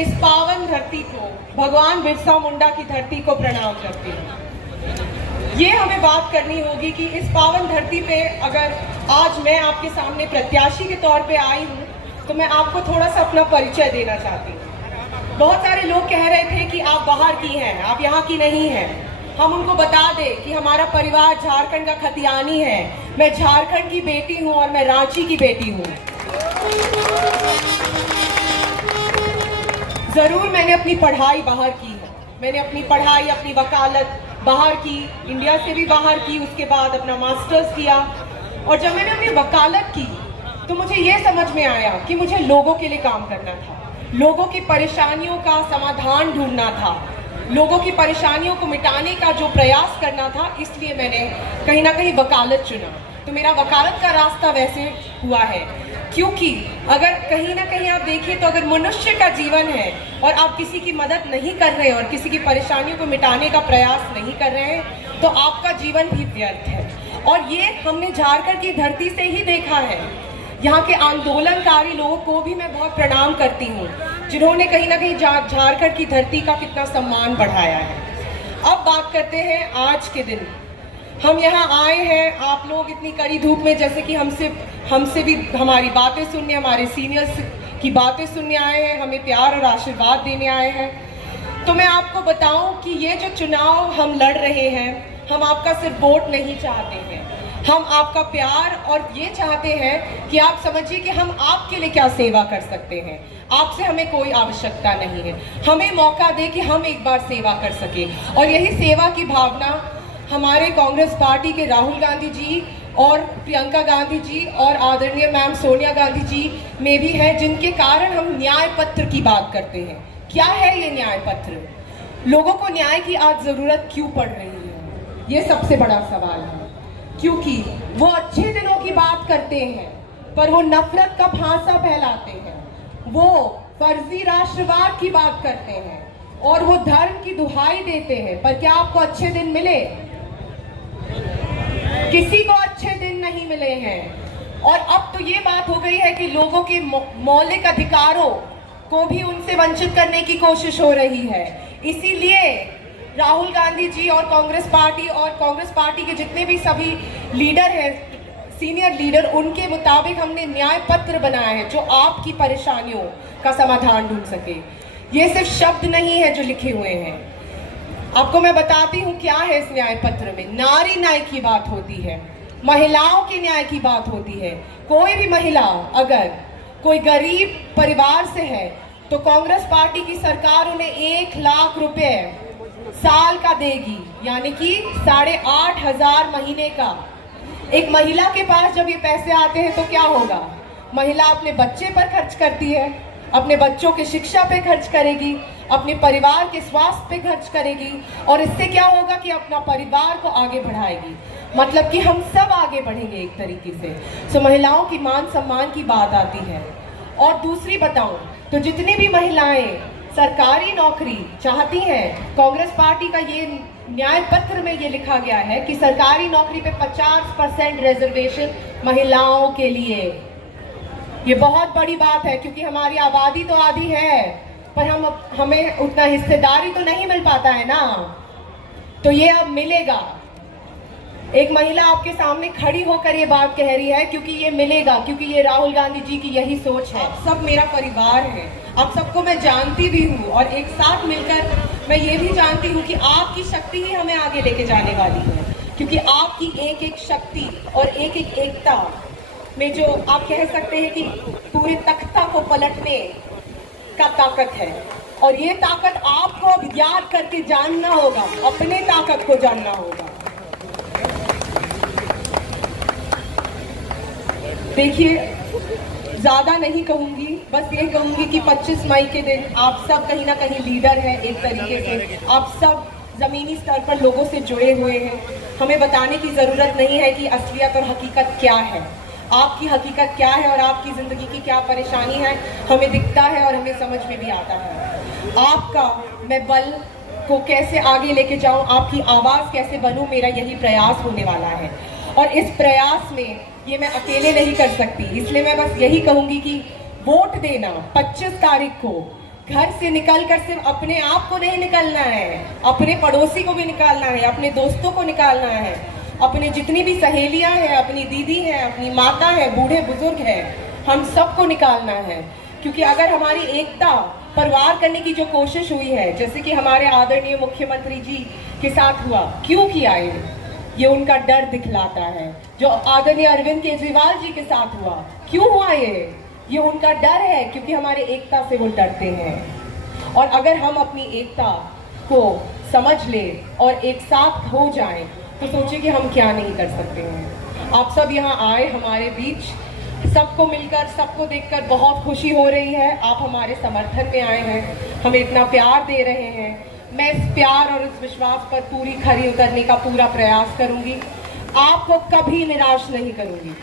इस पावन धरती को, भगवान बिरसा मुंडा की धरती को प्रणाम करती हूँ। ये हमें बात करनी होगी कि इस पावन धरती पे अगर आज मैं आपके सामने प्रत्याशी के तौर पे आई हूँ तो मैं आपको थोड़ा सा अपना परिचय देना चाहती हूँ। बहुत सारे लोग कह रहे थे कि आप बाहर की हैं, आप यहाँ की नहीं हैं। हम उनको बता दें कि हमारा परिवार झारखंड का खतियानी है। मैं झारखंड की बेटी हूँ और मैं रांची की बेटी हूँ। जरूर मैंने अपनी पढ़ाई बाहर की है। मैंने अपनी पढ़ाई, अपनी वकालत बाहर की, इंडिया से भी बाहर की। उसके बाद अपना मास्टर्स किया और जब मैंने अपनी वकालत की तो मुझे ये समझ में आया कि मुझे लोगों के लिए काम करना था, लोगों की परेशानियों का समाधान ढूंढना था, लोगों की परेशानियों को मिटाने का जो प्रयास करना था। इसलिए मैंने कहीं ना कहीं वकालत चुना। तो मेरा वकालत का रास्ता वैसे हुआ है क्योंकि अगर कहीं ना कहीं आप देखिए तो अगर मनुष्य का जीवन है और आप किसी की मदद नहीं कर रहे और किसी की परेशानियों को मिटाने का प्रयास नहीं कर रहे हैं तो आपका जीवन भी व्यर्थ है। और ये हमने झारखंड की धरती से ही देखा है। यहाँ के आंदोलनकारी लोगों को भी मैं बहुत प्रणाम करती हूँ जिन्होंने कहीं ना कहीं झारखंड की धरती का कितना सम्मान बढ़ाया है। अब बात करते हैं आज के दिन। हम यहाँ आए हैं, आप लोग इतनी कड़ी धूप में, जैसे कि हमसे भी हमारी बातें सुनने, हमारे सीनियर्स की बातें सुनने आए हैं, हमें प्यार और आशीर्वाद देने आए हैं। तो मैं आपको बताऊं कि ये जो चुनाव हम लड़ रहे हैं, हम आपका सिर्फ वोट नहीं चाहते हैं, हम आपका प्यार और ये चाहते हैं कि आप समझिए कि हम आपके लिए क्या सेवा कर सकते हैं। आपसे हमें कोई आवश्यकता नहीं है, हमें मौका दे कि हम एक बार सेवा कर सके। और यही सेवा की भावना हमारे कांग्रेस पार्टी के राहुल गांधी जी और प्रियंका गांधी जी और आदरणीय मैम सोनिया गांधी जी में भी है, जिनके कारण हम न्याय पत्र की बात करते हैं। क्या है ये न्याय पत्र? लोगों को न्याय की आज जरूरत क्यों पड़ रही है, ये सबसे बड़ा सवाल है। क्योंकि वो अच्छे दिनों की बात करते हैं पर वो नफरत का फांसा फैलाते हैं, वो फर्जी राष्ट्रवाद की बात करते हैं और वो धर्म की दुहाई देते हैं। पर क्या आपको अच्छे दिन मिले? किसी को अच्छे दिन नहीं मिले हैं। और अब तो ये बात हो गई है कि लोगों के मौलिक अधिकारों को भी उनसे वंचित करने की कोशिश हो रही है। इसीलिए राहुल गांधी जी और कांग्रेस पार्टी के जितने भी सभी लीडर हैं, सीनियर लीडर, उनके मुताबिक हमने न्याय पत्र बनाया है जो आपकी परेशानियों का समाधान ढूंढ सके। ये सिर्फ शब्द नहीं है जो लिखे हुए हैं। आपको मैं बताती हूँ क्या है इस न्याय पत्र में। नारी न्याय की बात होती है, महिलाओं के न्याय की बात होती है। कोई भी महिला अगर कोई गरीब परिवार से है तो कांग्रेस पार्टी की सरकार उन्हें 1 लाख रुपए साल का देगी, यानी कि 8,500 महीने का। एक महिला के पास जब ये पैसे आते हैं तो क्या होगा? महिला अपने बच्चे पर खर्च करती है, अपने बच्चों की शिक्षा पे खर्च करेगी, अपने परिवार के स्वास्थ्य पे खर्च करेगी और इससे क्या होगा कि अपना परिवार को आगे बढ़ाएगी। मतलब कि हम सब आगे बढ़ेंगे एक तरीके से। सो महिलाओं की मान सम्मान की बात आती है। और दूसरी बताऊं तो जितनी भी महिलाएं सरकारी नौकरी चाहती हैं, कांग्रेस पार्टी का ये न्याय पत्र में ये लिखा गया है कि सरकारी नौकरी पे 50% रिजर्वेशन महिलाओं के लिए। ये बहुत बड़ी बात है क्योंकि हमारी आबादी तो आधी है पर हमें उतना हिस्सेदारी तो नहीं मिल पाता है ना। तो ये अब मिलेगा। एक महिला आपके सामने खड़ी होकर ये बात कह रही है क्योंकि ये मिलेगा, क्योंकि ये राहुल गांधी जी की यही सोच है। आप सब मेरा परिवार है, आप सबको मैं जानती भी हूँ और एक साथ मिलकर मैं ये भी जानती हूँ कि आपकी शक्ति ही हमें आगे लेके जाने वाली है। क्योंकि आपकी एक एक शक्ति और एक एक एकता में जो आप कह सकते हैं कि पूरे तख्ता को पलटने का ताकत है। और ये ताकत आपको अब याद करके जानना होगा, अपने ताकत को जानना होगा। देखिए, ज्यादा नहीं कहूंगी, बस ये कहूंगी कि 25 मई के दिन आप सब कहीं ना कहीं लीडर हैं। एक तरीके से आप सब जमीनी स्तर पर लोगों से जुड़े हुए हैं। हमें बताने की जरूरत नहीं है कि असलियत और हकीकत क्या है, आपकी हकीकत क्या है और आपकी जिंदगी की क्या परेशानी है। हमें दिखता है और हमें समझ में भी आता है। आपका मैं बल को कैसे आगे लेके जाऊं, आपकी आवाज कैसे बनूं, मेरा यही प्रयास होने वाला है। और इस प्रयास में ये मैं अकेले नहीं कर सकती, इसलिए मैं बस यही कहूंगी कि वोट देना 25 तारीख को घर से निकलकर सिर्फ अपने आप को नहीं निकलना है, अपने पड़ोसी को भी निकालना है, अपने दोस्तों को निकालना है, अपने जितनी भी सहेलियां हैं, अपनी दीदी है, अपनी माता है, बूढ़े बुजुर्ग है, हम सबको निकालना है। क्योंकि अगर हमारी एकता परवार करने की जो कोशिश हुई है, जैसे कि हमारे आदरणीय मुख्यमंत्री जी के साथ हुआ, क्यों किया ये उनका डर दिखलाता है। जो आदरणीय अरविंद केजरीवाल जी के साथ हुआ, क्यों हुआ ये उनका डर है, क्योंकि हमारे एकता से वो डरते हैं। और अगर हम अपनी एकता को समझ ले और एक साथ हो जाएं, तो सोचिए कि हम क्या नहीं कर सकते हैं। आप सब यहाँ आए हमारे बीच, सबको मिलकर, सबको देखकर बहुत खुशी हो रही है। आप हमारे समर्थन में आए हैं, हमें इतना प्यार दे रहे हैं। मैं इस प्यार और इस विश्वास पर पूरी खरी उतरने का पूरा प्रयास करूंगी, आपको कभी निराश नहीं करूंगी।